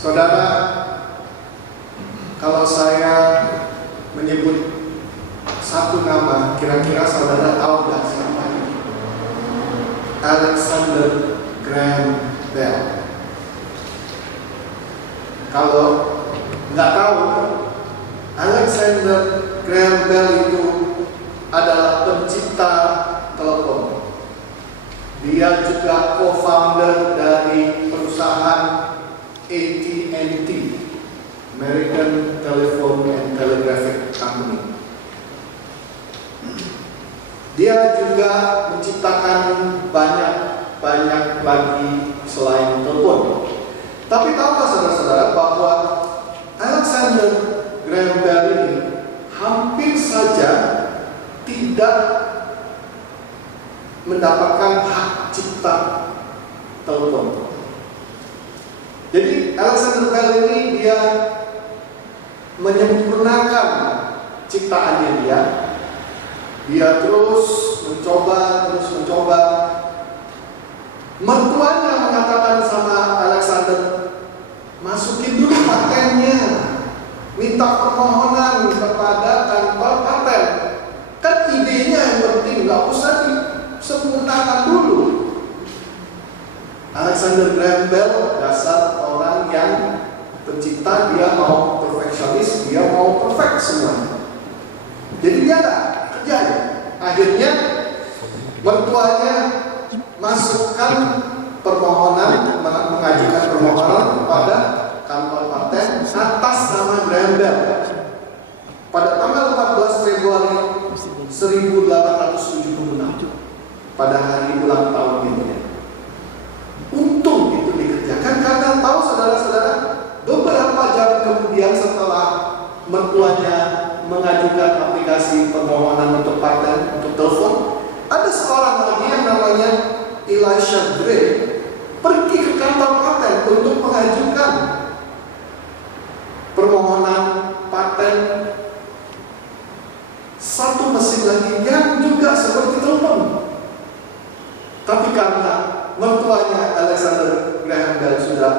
Saudara, kalau saya menyebut satu nama, kira-kira saudara tahu nggak siapa ini? Alexander Graham Bell. Kalau nggak tahu, Alexander Graham Bell itu adalah pencipta telepon. Dia juga co-founder dari perusahaan AT&T, American Telephone and Telegraphic Company. Dia juga menciptakan banyak lagi selain telepon. Tapi tahukah saudara-saudara bahwa Alexander Graham Bell ini hampir saja tidak mendapatkan hak cipta telepon. Jadi Alexander Bell ini dia menyempurnakan ciptaannya dia. Dia terus mencoba. Mertuanya mengatakan sama Alexander, masukin dulu patennya, minta permohonan kepada kantor paten. Kan idenya yang penting, nggak usah disempurnakan dulu. Alexander Graham Bell dasar orang yang pencipta, dia mau perfeksionis, dia mau perfect semuanya. Jadi dia nggak kerja ya. Akhirnya mertuanya masukkan permohonan, mengajukan permohonan kepada kantor paten atas nama Graham Bell pada tanggal 14 Februari 1876 pada hari ulang tahun ini. Untung itu dikerjakan karena tahu saudara-saudara, beberapa jam kemudian setelah mertuanya mengajukan aplikasi permohonan untuk paten untuk telepon, ada seorang lagi yang namanya Elisha Gray pergi ke kantor paten untuk mengajukan permohonan paten satu mesin lagi yang juga seperti telepon. Tapi karena mertuanya Alexander Graham Bell sudah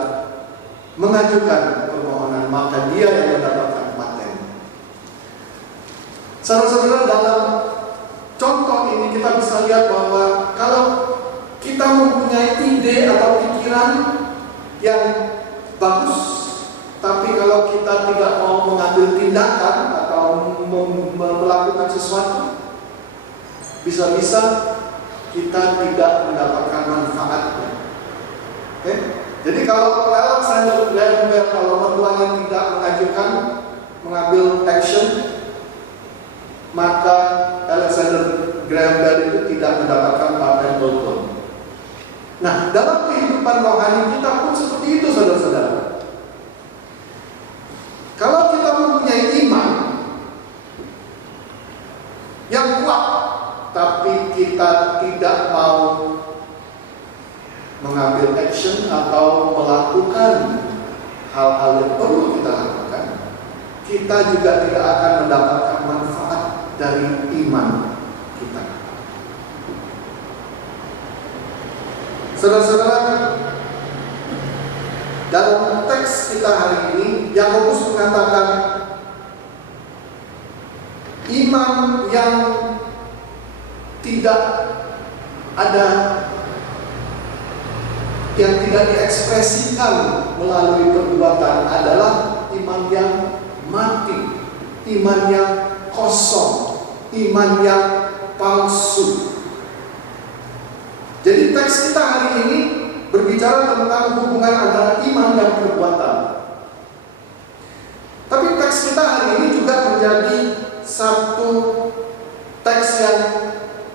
mengajukan permohonan, maka dia yang mendapatkan paten. Saudara-saudara, dalam contoh ini kita bisa lihat bahwa kalau kita mempunyai ide atau pikiran yang bagus, tapi kalau kita tidak mau mengambil tindakan atau melakukan sesuatu, bisa-bisa kita tidak mendapatkan manfaatnya. Okay? Jadi kalau Alexander Graham Bell, kalau mertuanya tidak mengambil action, maka Alexander Graham Bell itu tidak mendapatkan paten telepon. Nah, dalam kehidupan rohani kita pun seperti itu, saudara-saudara. Kalau kita mempunyai iman yang kuat, tapi kita tidak mau mengambil action atau melakukan hal-hal yang perlu kita lakukan, kita juga tidak akan mendapatkan manfaat dari iman kita. Saudara-saudara, dalam teks kita hari ini, Yakobus mengatakan iman yang tidak ada, yang tidak diekspresikan melalui perbuatan adalah iman yang mati, iman yang kosong, iman yang palsu. Jadi teks kita hari ini berbicara tentang hubungan antara iman dan perbuatan. Tapi teks kita hari ini juga menjadi satu teks yang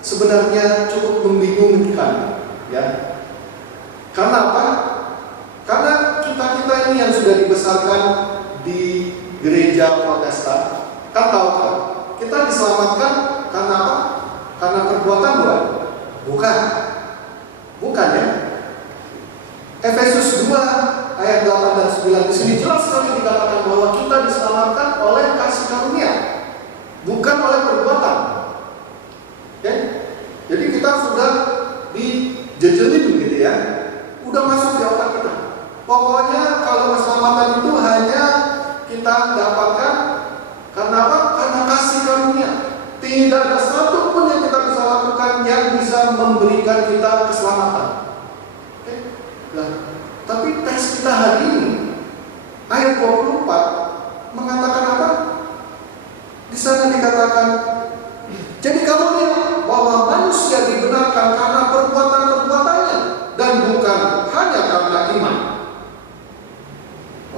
sebenarnya cukup membingungkan, ya. Karena apa? Karena kita ini yang sudah dibesarkan di gereja Protestan, kan tahu kan? Kita diselamatkan karena apa? Karena perbuatan bukan. Bukan ya. Efesus 2 ayat 8 dan 9 di sini jelas sekali dikatakan bahwa kita diselamatkan oleh kasih karunia, bukan oleh perbuatan. Ya? Jadi kita sudah dijejelin begitu ya. Udah masuk di otak kita. Pokoknya kalau keselamatan kita dapatkan karena apa? Karena kasih karunia. Tidak ada satu pun yang kita bisa lakukan yang bisa memberikan kita keselamatan. Oke? Nah, tapi teks kita hari ini ayat 24 mengatakan apa? Di sana dikatakan, jadi kamu lihat bahwa manusia dibenarkan karena perbuatan-perbuatannya dan bukan hanya karena iman.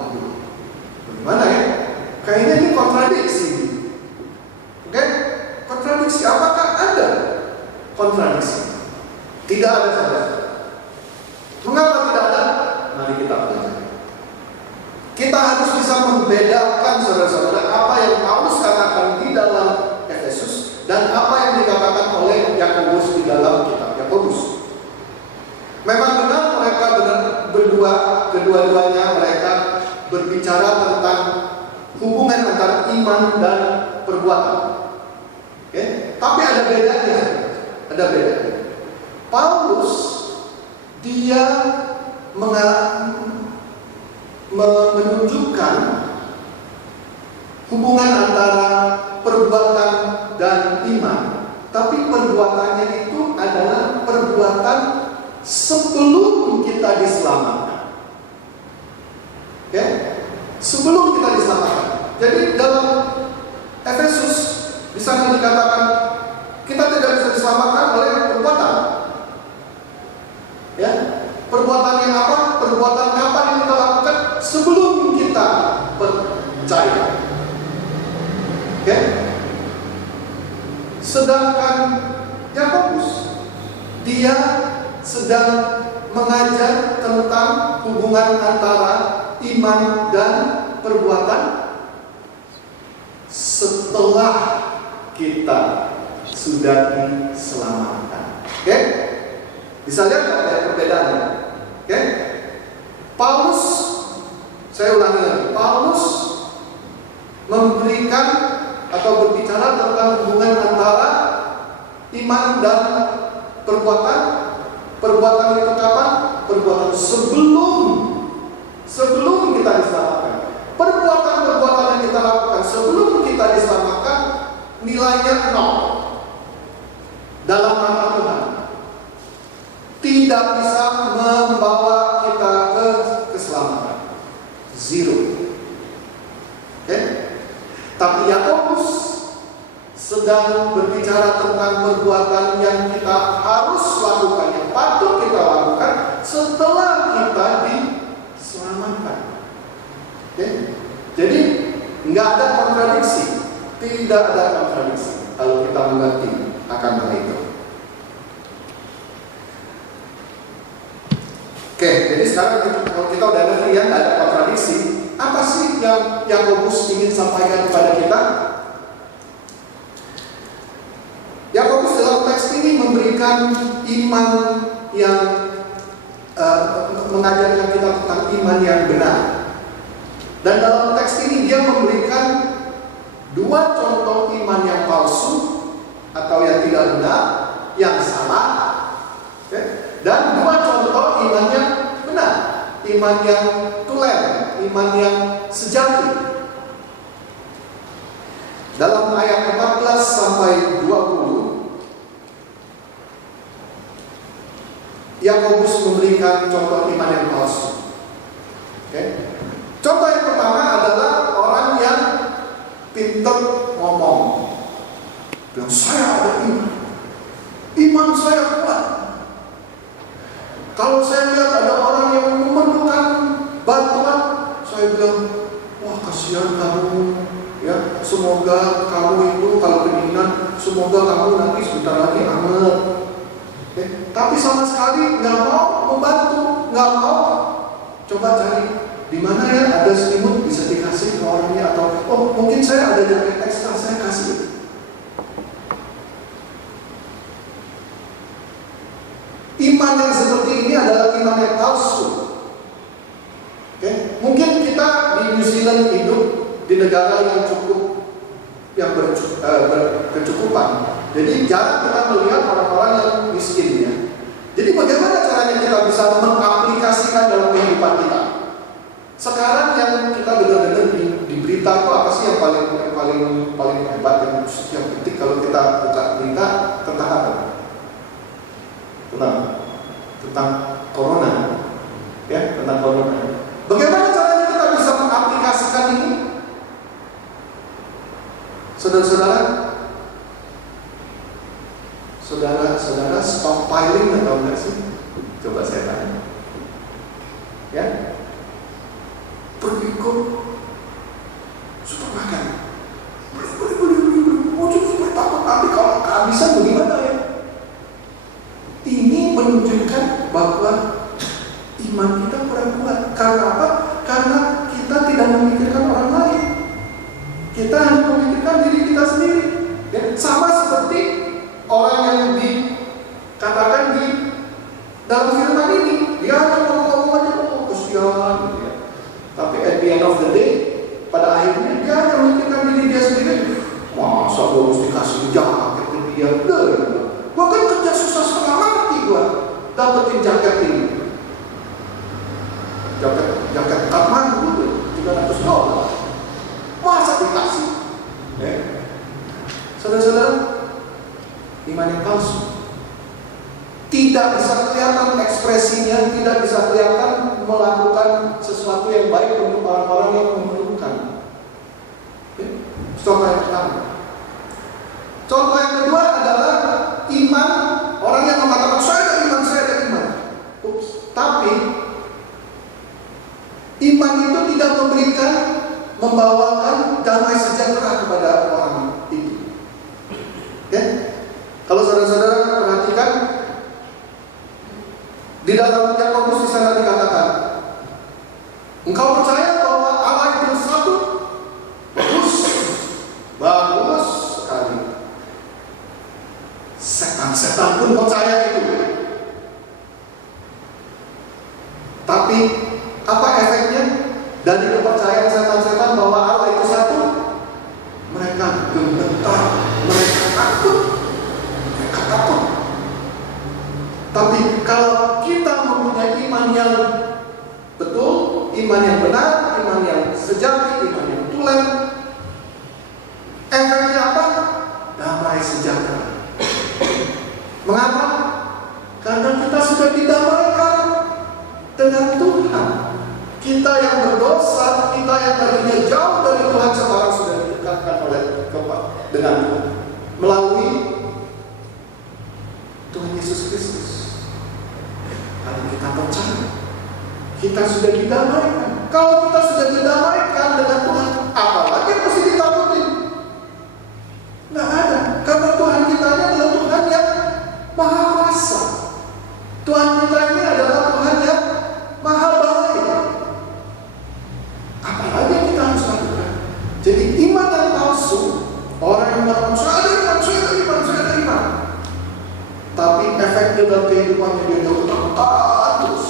Waduh, bagaimana ya? Kayaknya ini kontradiksi. Oke? Kontradiksi, apakah ada kontradiksi? Tidak ada, saudara. Mengapa tidak ada? Mari kita pelajari. Kita harus bisa membedakan, saudara-saudara, apa yang Paulus katakan di dalam Efesus dan apa yang dikatakan oleh Yakobus di dalam kitab Yakobus. Memang benar mereka kedua-duanya mereka berbicara tentang hubungan antara iman dan perbuatan. Oke? Tapi ada bedanya. Ada bedanya. Paulus dia menunjukkan hubungan antara perbuatan dan iman. Tapi perbuatannya itu adalah perbuatan sebelum kita diselamatkan. Oke? Sebelum kita diselamatkan. Jadi dalam Efesus di sana dikatakan kita tidak bisa diselamatkan oleh perbuatan. Ya, perbuatan yang apa? Perbuatan kapan yang kita lakukan? Sebelum kita percaya. Oke? Sedangkan Yakobus dia sedang mengajar tentang hubungan antara iman dan perbuatan setelah kita sudah diselamatkan. Oke? Bisa lihat ada perbedaannya. Oke? Paulus, saya ulangi lagi, Paulus memberikan atau berbicara tentang hubungan antara iman dan perbuatan. Perbuatan itu kapan? Perbuatan sebelum kita diselamatkan. Perbuatan-perbuatan yang kita lakukan sebelum kita diselamatkan nilainya 0 dalam mata Tuhan. Tidak bisa membawa kita ke keselamatan. 0. Oke? Tapi Yakobus sedang berbicara tentang perbuatan yang kita harus lakukan, yang patut kita lakukan setelah kita diselamatkan. Oke? Jadi nggak ada kontradiksi, tidak ada kontradiksi kalau kita mengerti akan hal itu. Oke, jadi sekarang kalau kita udah ngerti ya nggak ada kontradiksi, apa sih yang Yakobus ingin sampaikan kepada kita? Yakobus dalam teks ini memberikan iman yang mengajarkan kita tentang iman yang benar. Dan dalam teks ini dia memberikan 2 contoh iman yang palsu atau yang tidak benar, yang salah, okay? Dan 2 contoh iman yang benar, iman yang tulen, iman yang sejati. Dalam ayat 14 sampai 20 Yakobus memberikan contoh iman yang palsu. Okay? Contoh yang pertama adalah orang yang pintar ngomong, bilang saya ada iman saya kuat. Kalau saya lihat ada orang yang memerlukan bantuan, saya bilang, wah kasihan kamu, ya semoga kamu itu kalau kedinginan, semoga kamu nanti sebentar lagi hangat. Tapi sama sekali nggak mau membantu, nggak mau coba cari di mana ya ada selimut bisa dikasih ke orangnya, atau oh mungkin saya ada jaket ekstra saya kasih. Iman yang seperti ini adalah iman yang palsu. Okay? Mungkin kita di New Zealand hidup di negara yang berkecukupan. Jadi jarang kita melihat orang-orang yang miskin ya. Jadi bagaimana caranya kita bisa mengaplikasikan dalam kehidupan kita? Sekarang yang kita dengar di berita sih yang paling hebat yang penting kalau kita buka berita tentang apa? Tentang corona, ya, tentang corona. Bagaimana caranya kita bisa mengaplikasikan ini? Saudara stockpiling atau enggak sih? Coba saya tanya. Ya, pergi ke supermarket, beli, cuma takut nanti kalau kehabisan bagaimana ya? Ini menunjukkan bahwa iman kita kurang kuat. Karena apa? Karena kita tidak memikirkan orang lain. Kita hanya memikirkan diri kita sendiri. Ya, sama seperti orang yang dikatakan di dalam firman ini, dia hanya ngomong aja, kesian, gitu ya. Tapi at the end of the day, pada akhirnya dia hanya memikirkan diri dia sendiri. Masa gue mesti kasih jaket ke dia? Gue kan kerja susah setengah mati gue dapetin jaket ini. Jaket Kathmandu tuh $300. Masa dikasih? Saudara-saudara, iman yang palsu tidak bisa kelihatan ekspresinya, tidak bisa kelihatan melakukan sesuatu yang baik untuk orang-orang yang memerlukan. Contoh yang pertama. Contoh yang kedua adalah iman orang yang mengatakan saya ada iman. Tapi iman itu tidak membawakan damai sejahtera kepada orang itu. Ya? Kalau saudara-saudara perhatikan di dalam Yakobus di sana dikatakan, engkau percaya bahwa Allah itu satu? Bagus sekali. Setan pun percaya itu. Tapi apa efeknya dari kepercayaan setan-setan bahwa Allah itu satu? Mereka gemetar, mereka takut. Tapi kalau kita mempunyai iman yang betul, iman yang benar, iman yang sejati, iman yang tulen, efeknya apa? Damai sejahtera. Mengapa? Karena kita sudah didamaikan dengan Tuhan. Kita yang berdosa, kita yang tadinya jauh dari Tuhan, sekarang sudah didekatkan dengan Tuhan melalui Tuhan Yesus Kristus. Karena kita percaya, kita sudah didamaikan. Kalau kita sudah didamaikan dengan Tuhan, apalagi yang mesti ditakutin? Nggak ada. Karena Tuhan kita ini adalah Tuhan yang Maha Kuasa. Tuhan kita ini adalah Tuhan yang Maha Baik. Apalagi yang kita harus lakukan? Jadi iman yang palsu, orang yang mengatakan saya ada iman. Tapi efeknya dalam kehidupannya dia jauh terus.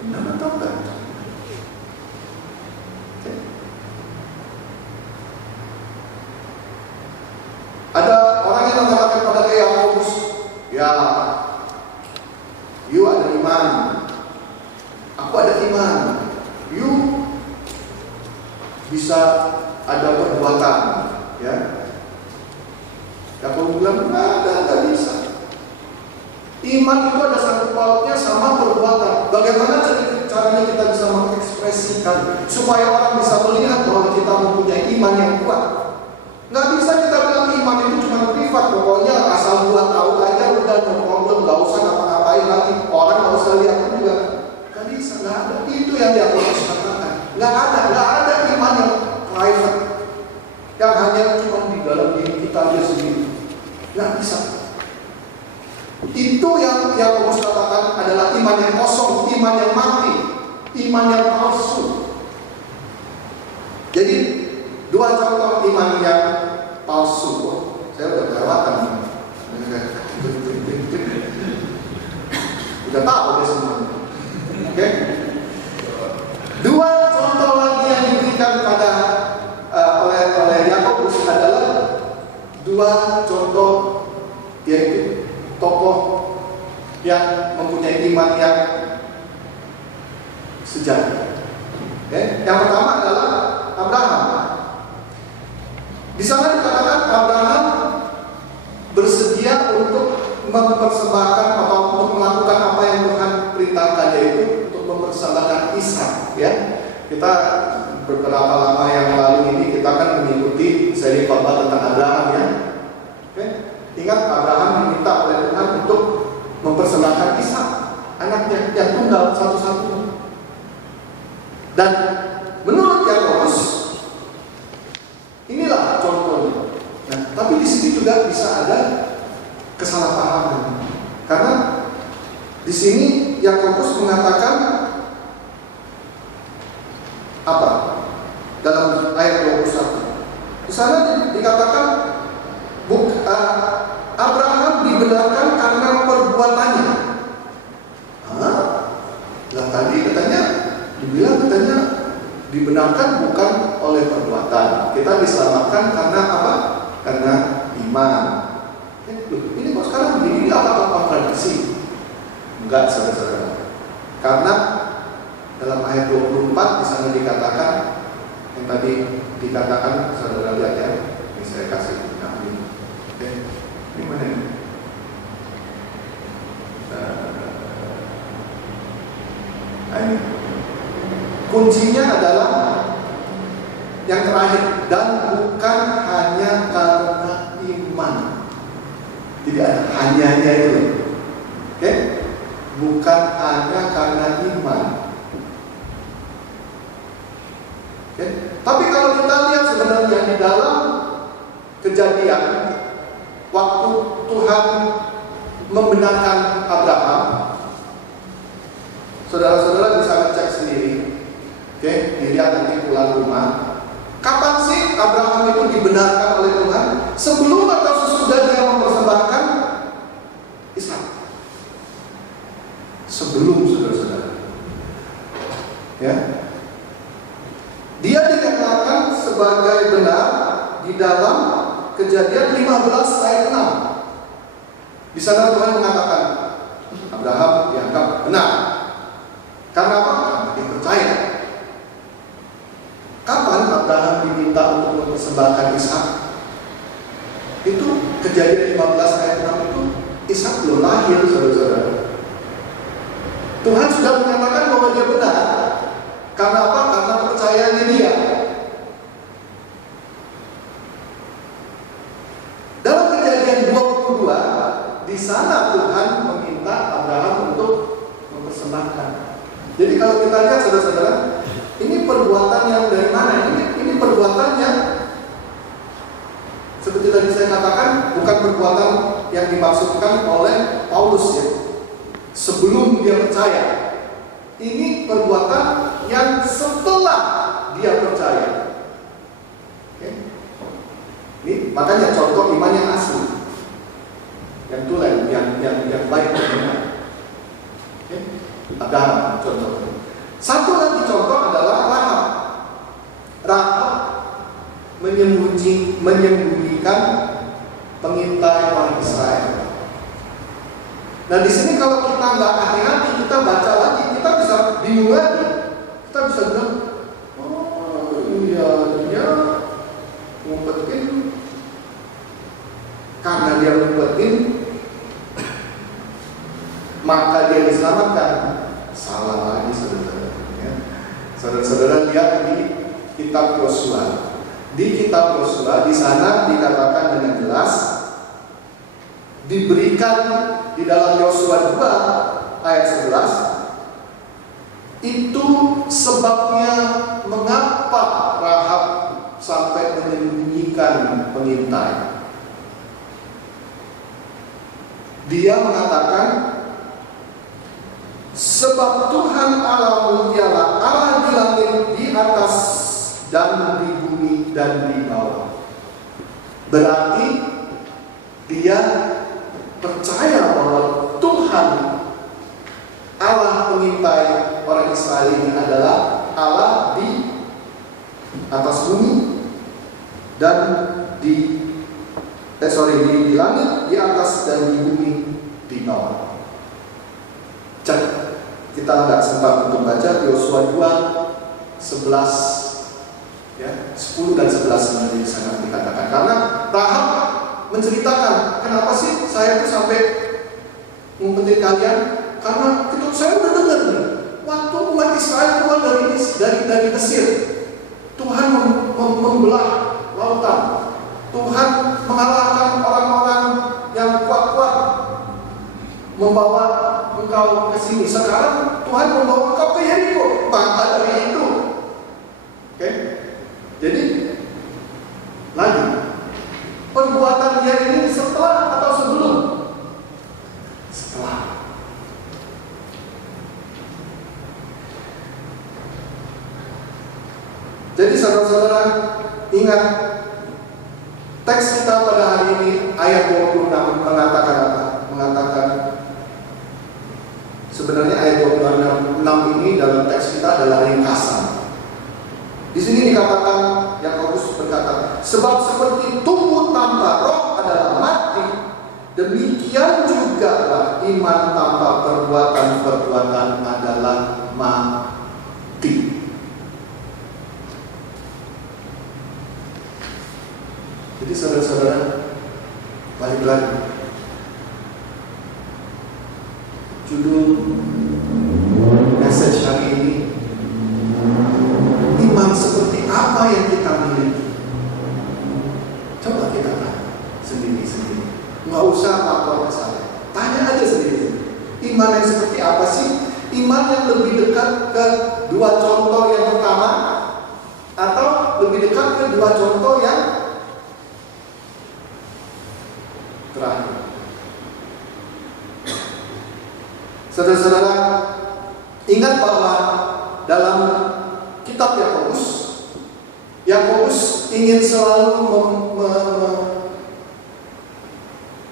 Benar atau enggak? Ada orang yang mengatakan pada Yakobus, ya, you ada iman, aku ada iman, you bisa ada perbuatan, ya. Yakobus bilang nggak bisa. Iman itu ada sangkut pautnya sama perbuatan. Bagaimana caranya kita bisa mengekspresikan supaya orang bisa melihat bahwa kita mempunyai iman yang kuat? Nggak bisa kita bilang iman itu cuma privat. Pokoknya asal buat tahu aja udah, no problem, nggak usah ngapa-ngapain lagi. Orang nggak usah lihat juga. Nggak bisa, nggak ada. Itu yang Yakobus katakan. Nggak ada iman yang private, yang hanya cuma di dalam diri kita aja sendiri. Nggak bisa. Itu yang Yakobus katakan adalah iman yang kosong, iman yang mati, iman yang palsu. Jadi dua contoh iman yang palsu. Saya udah kelewatan. Udah tahu deh semua. Oke? Dua contoh lagi yang diberikan pada oleh Yakobus adalah dua contoh, yaitu tokoh yang mempunyai iman yang sejati. Yang pertama adalah Abraham. Di sana dikatakan Abraham bersedia untuk mempersembahkan atau untuk melakukan apa yang Tuhan perintahkan, yaitu untuk mempersembahkan Ishak. Ya, kita beberapa lama yang lalu ini kita akan mengikuti seri khotbah tentang Abraham, ya. Ingat, Abraham diminta oleh Tuhan untuk mempersembahkan Ishak, anaknya yang tunggal satu-satunya. Dan menurut Yakobus, inilah contohnya. Nah, tapi di sini juga bisa ada kesalahpahaman, karena di sini Yakobus mengatakan apa? Dalam ayat 21, di sana dikatakan Abraham dibenarkan karena perbuatannya. Lah tadi katanya dibenarkan bukan oleh perbuatan. Kita diselamatkan karena apa? Karena iman. Ini kok sekarang begini, apa kontradiksi? Enggak, saudara-saudara. Karena dalam ayat 24 di sana dikatakan, yang tadi dikatakan, saudara lihat ya, ini saya kasih ini. Ini mana ini? Ini kuncinya adalah yang terakhir, dan bukan hanya karena iman. Jadi ada hanyanya itu, oke? Bukan hanya karena iman. Oke? Tapi kalau kita lihat sebenarnya di dalam Kejadian, waktu Tuhan membenarkan Abraham, saudara-saudara bisa ngecek sendiri. Oke, dilihat nanti pulang rumah. Kapan sih Abraham itu dibenarkan oleh Tuhan? Sebelum atau sesudah dia mempersembahkan Ishak? Sebelum, saudara-saudara. Ya. Dia dikatakan sebagai benar di dalam Kejadian 15 ayat 6. Di sana Tuhan mengatakan Abraham dianggap benar. Karena apa? Karena dia percaya. Kapan Abraham diminta untuk mempersembahkan Ishak? Itu Kejadian 15 ayat 6 itu Ishak belum lahir, saudara-saudara. Tuhan sudah mengatakan bahwa dia benar. Karena apa? Karena percayaannya dia. Dalam Kejadian 22, di sana Tuhan meminta Abraham untuk mempersembahkan. Jadi kalau kita lihat, saudara-saudara, ini perbuatan yang dari mana? Ini perbuatan yang seperti tadi saya katakan, bukan perbuatan yang dimaksudkan oleh Paulus, ya. Sebelum dia percaya. Ini perbuatan yang setelah dia percaya. Oke? Ini makanya contoh iman yang asli, yang tulen, yang baik dan benar. Oke? Abraham contoh. Satu lagi contoh adalah Rahab. Rahab menyembunyikan pengintai orang Israel. Nah, di sini kalau kita nggak hati-hati, kita baca lagi, kita bisa bingung lagi. Kita bisa bilang, oh iya, dia ngumpetin. Karena dia ngumpetin, maka dia diselamatkan. Salah lagi, saudara-saudara. Ya. Saudara-saudara lihat di kitab Yosua. Di kitab Yosua, di sana dikatakan dengan jelas, diberikan di dalam Yosua 2 ayat 11, itu sebabnya mengapa Rahab sampai menyembunyikan pengintai. Dia mengatakan, sebab Tuhan Allahmu ialah Allah di langit, di atas dan di bumi dan di bawah. Berarti dia percaya bahwa Tuhan Allah pengintai orang Israel ini adalah Allah di atas bumi dan di langit, di atas dan di bumi di bawah. Cek, kita nggak sempat untuk baca Yosua 2 11, ya, 10 dan 11 sebenarnya di sana dikatakan. Karena Rahab menceritakan, kenapa sih saya tuh sampai ngumpetin kalian? Karena itu saya udah dengar nih, waktu umat Israel keluar dari Mesir, Tuhan membelah lautan, Tuhan mengalahkan orang-orang yang kuat-kuat, membawa engkau ke sini. Sekarang Tuhan membawa engkau ke Yeriko. Maka dari itu, oke? Jadi lagi, perbuatan dia ini setelah atau sebelum? Setelah. Jadi saudara-saudara, ingat teks kita pada hari ini ayat 26 mengatakan apa? Mengatakan sebenarnya ayat 26 ini dalam teks kita adalah ringkasan. Di sini dikatakan, Yakobus berkata, sebab seperti tubuh tanpa roh adalah mati, demikian juga lah iman tanpa perbuatan-perbuatan adalah mati. Jadi saudara-saudara, balik lagi. Judul message hari ini, iman seperti apa yang kita miliki? Coba kita tanya sendiri-sendiri. Nggak usah lapor ke saya, tanya aja sendiri. Iman yang seperti apa sih? Iman yang lebih dekat ke dua contoh yang pertama, atau lebih dekat ke dua contoh yang terakhir? Saudara-saudara, ingat bahwa dalam kitab Yakobus ingin selalu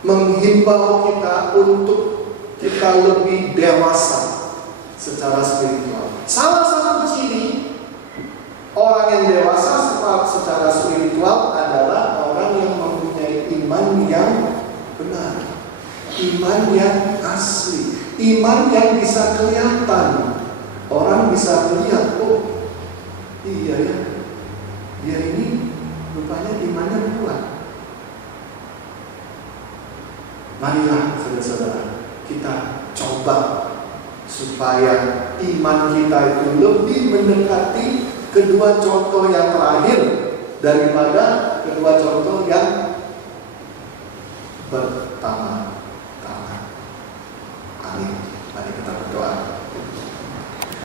menghimbau kita untuk kita lebih dewasa secara spiritual. Salah satu ciri orang yang dewasa secara spiritual adalah orang yang mempunyai iman yang benar, iman yang asli, iman yang bisa kelihatan. Orang bisa melihat, oh iya ya, dia ini rupanya imannya kuat. Marilah saudara-saudara, kita coba supaya iman kita itu lebih mendekati kedua contoh yang terakhir daripada kedua contoh yang pertama.